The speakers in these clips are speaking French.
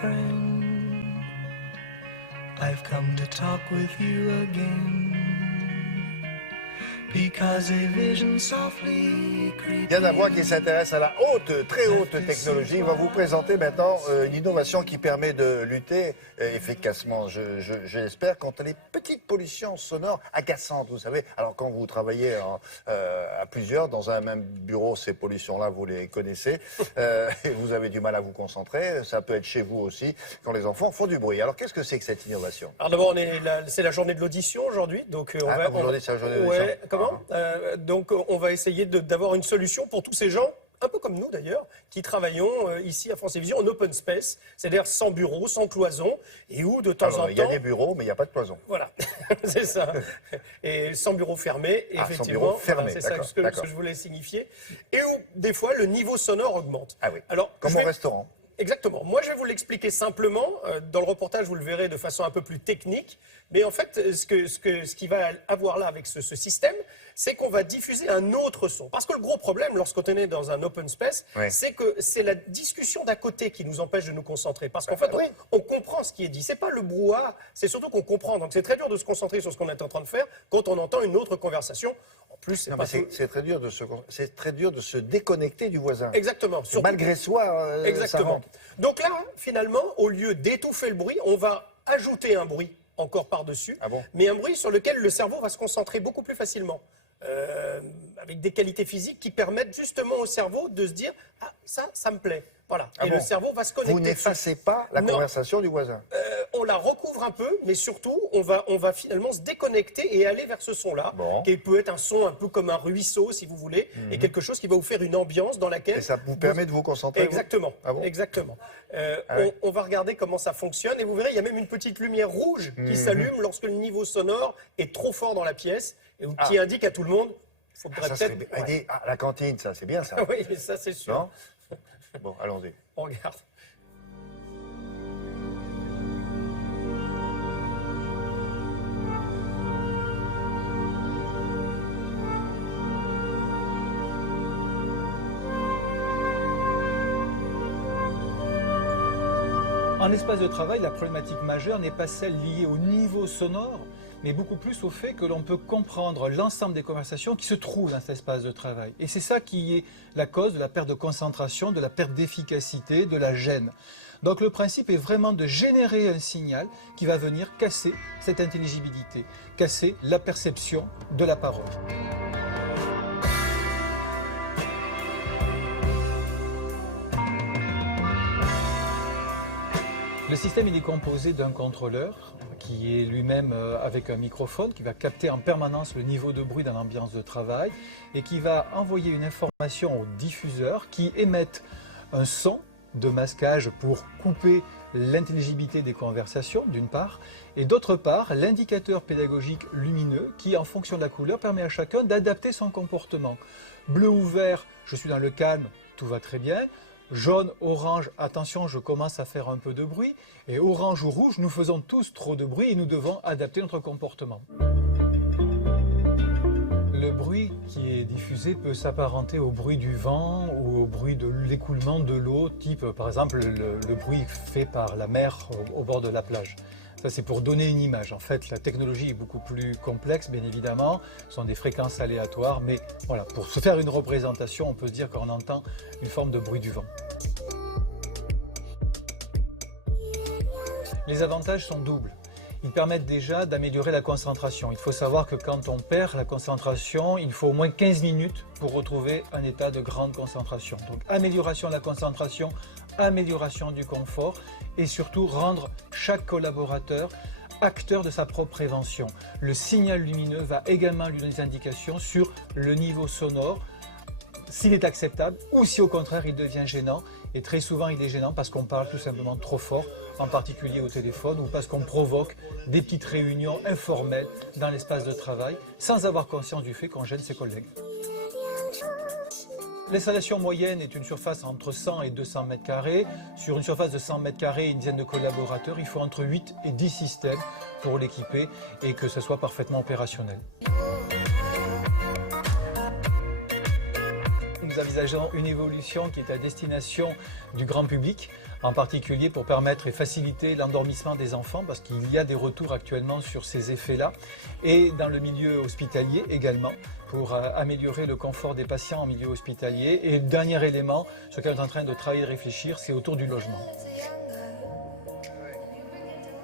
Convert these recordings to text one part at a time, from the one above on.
friend. I've come to talk with you again. Because a vision softly creeping. Yann Avoine qui s'intéresse à la haute, très haute technologie, va vous présenter maintenant une innovation qui permet de lutter efficacement, je l'espère, contre les petites pollutions sonores agaçantes, vous savez. Alors quand vous travaillez à plusieurs dans un même bureau, ces pollutions-là, vous les connaissez, et vous avez du mal à vous concentrer, ça peut être chez vous aussi, quand les enfants font du bruit. Alors qu'est-ce que c'est que cette innovation? Alors d'abord, c'est la journée de l'audition aujourd'hui, donc aujourd'hui c'est la journée de l'audition. Ouais, comment? Donc on va essayer d'avoir une solution pour tous ces gens, un peu comme nous d'ailleurs, qui travaillons ici à France Télévisions en open space, c'est-à-dire sans bureau, sans cloison, et où de temps en temps... Il y a des bureaux, mais il n'y a pas de cloison. Voilà, c'est ça. Et sans bureau fermé, effectivement. Sans bureau fermé, c'est ça ce que je voulais signifier. Et où des fois le niveau sonore augmente. Ah oui, alors, comme au restaurant. Exactement. Moi, je vais vous l'expliquer simplement. Dans le reportage, vous le verrez de façon un peu plus technique. Mais en fait, ce qui va avoir là avec ce système, c'est qu'on va diffuser un autre son. Parce que le gros problème, lorsqu'on est dans un open space, c'est que c'est la discussion d'à côté qui nous empêche de nous concentrer. Parce qu'en fait, on comprend ce qui est dit. C'est pas le brouhaha, c'est surtout qu'on comprend. Donc c'est très dur de se concentrer sur ce qu'on est en train de faire quand on entend une autre conversation. En plus, c'est très dur de se déconnecter du voisin. Exactement. Malgré soi, exactement. Donc là, finalement, au lieu d'étouffer le bruit, on va ajouter un bruit encore par-dessus, mais un bruit sur lequel le cerveau va se concentrer beaucoup plus facilement. Avec des qualités physiques qui permettent justement au cerveau de se dire « Ah, ça me plaît ». Voilà. Et le cerveau va se connecter. Vous n'effacez pas la conversation du voisin. On la recouvre un peu, mais surtout, on va finalement se déconnecter et aller vers ce son-là, qui peut être un son un peu comme un ruisseau, si vous voulez, et quelque chose qui va vous faire une ambiance dans laquelle... Et ça vous permet de vous concentrer. Exactement. Exactement. On va regarder comment ça fonctionne, et vous verrez, il y a même une petite lumière rouge qui s'allume lorsque le niveau sonore est trop fort dans la pièce, et qui indique à tout le monde... la cantine, ça, c'est bien ça. Oui, ça c'est sûr. Non. Bon, allons-y. On regarde. En espace de travail, la problématique majeure n'est pas celle liée au niveau sonore, mais beaucoup plus au fait que l'on peut comprendre l'ensemble des conversations qui se trouvent dans cet espace de travail. Et c'est ça qui est la cause de la perte de concentration, de la perte d'efficacité, de la gêne. Donc le principe est vraiment de générer un signal qui va venir casser cette intelligibilité, casser la perception de la parole. Le système il est composé d'un contrôleur qui est lui-même avec un microphone qui va capter en permanence le niveau de bruit dans l'ambiance de travail et qui va envoyer une information au diffuseur qui émettent un son de masquage pour couper l'intelligibilité des conversations d'une part et d'autre part l'indicateur pédagogique lumineux qui en fonction de la couleur permet à chacun d'adapter son comportement. Bleu ou vert, je suis dans le calme, tout va très bien. Jaune, orange, attention, je commence à faire un peu de bruit. Et orange ou rouge, nous faisons tous trop de bruit et nous devons adapter notre comportement. Le bruit qui est diffusé peut s'apparenter au bruit du vent ou au bruit de l'écoulement de l'eau, type par exemple le bruit fait par la mer au bord de la plage. Ça, c'est pour donner une image. En fait, la technologie est beaucoup plus complexe, bien évidemment. Ce sont des fréquences aléatoires, mais voilà, pour se faire une représentation, on peut se dire qu'on entend une forme de bruit du vent. Les avantages sont doubles. Ils permettent déjà d'améliorer la concentration. Il faut savoir que quand on perd la concentration, il faut au moins 15 minutes pour retrouver un état de grande concentration. Donc, amélioration de la concentration, amélioration du confort et surtout rendre chaque collaborateur acteur de sa propre prévention. Le signal lumineux va également lui donner des indications sur le niveau sonore, s'il est acceptable ou si au contraire il devient gênant. Et très souvent il est gênant parce qu'on parle tout simplement trop fort, en particulier au téléphone ou parce qu'on provoque des petites réunions informelles dans l'espace de travail sans avoir conscience du fait qu'on gêne ses collègues. L'installation moyenne est une surface entre 100 et 200 mètres carrés. Sur une surface de 100 mètres carrés et une dizaine de collaborateurs, il faut entre 8 et 10 systèmes pour l'équiper et que ce soit parfaitement opérationnel. nous envisageons une évolution qui est à destination du grand public, en particulier pour permettre et faciliter l'endormissement des enfants, parce qu'il y a des retours actuellement sur ces effets-là, et dans le milieu hospitalier également, pour améliorer le confort des patients en milieu hospitalier. Et le dernier élément sur lequel on est en train de travailler et de réfléchir, c'est autour du logement.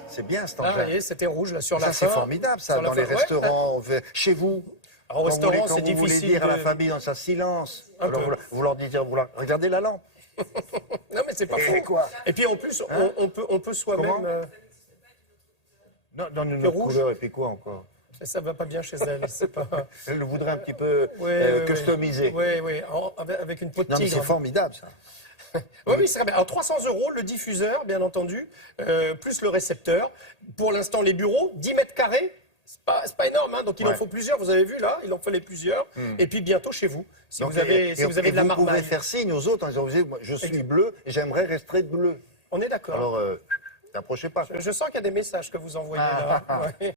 C'est bien cet Ah, vous engin. voyez, c'était rouge là sur la Ça, fin. c'est formidable, ça, Sur la dans les fin, ouais. restaurants, chez vous. Alors, au Quand restaurant, quand c'est vous voulez difficile dire à la de- famille dans sa silence, Un alors peu. vous leur dites, regardez la lampe. Non, mais c'est pas Et faux. quoi Et puis en plus, Hein on peut soi-même. Comment Non, dans une Que autre rouge. couleur, et puis quoi encore? Ça va pas bien chez elle. C'est pas. Elle le voudrait un petit peu Ouais, customiser. Oui, avec une peau de Non, mais tigre. c'est formidable, ça. Oui, c'est très bien. Alors 300 €, le diffuseur, bien entendu, plus le récepteur. Pour l'instant, les bureaux, 10 mètres carrés. C'est pas énorme, hein, donc il en Ouais. faut plusieurs. Vous avez vu là, il en fallait plusieurs. Et puis bientôt chez vous, si Donc, vous avez, si vous avez de la vous pouvez marmaille. faire signe aux autres en disant, moi, je suis bleu et j'aimerais rester bleu. On est d'accord. Alors, n'approchez pas. Je sens qu'il y a des messages que vous envoyez là. Ouais.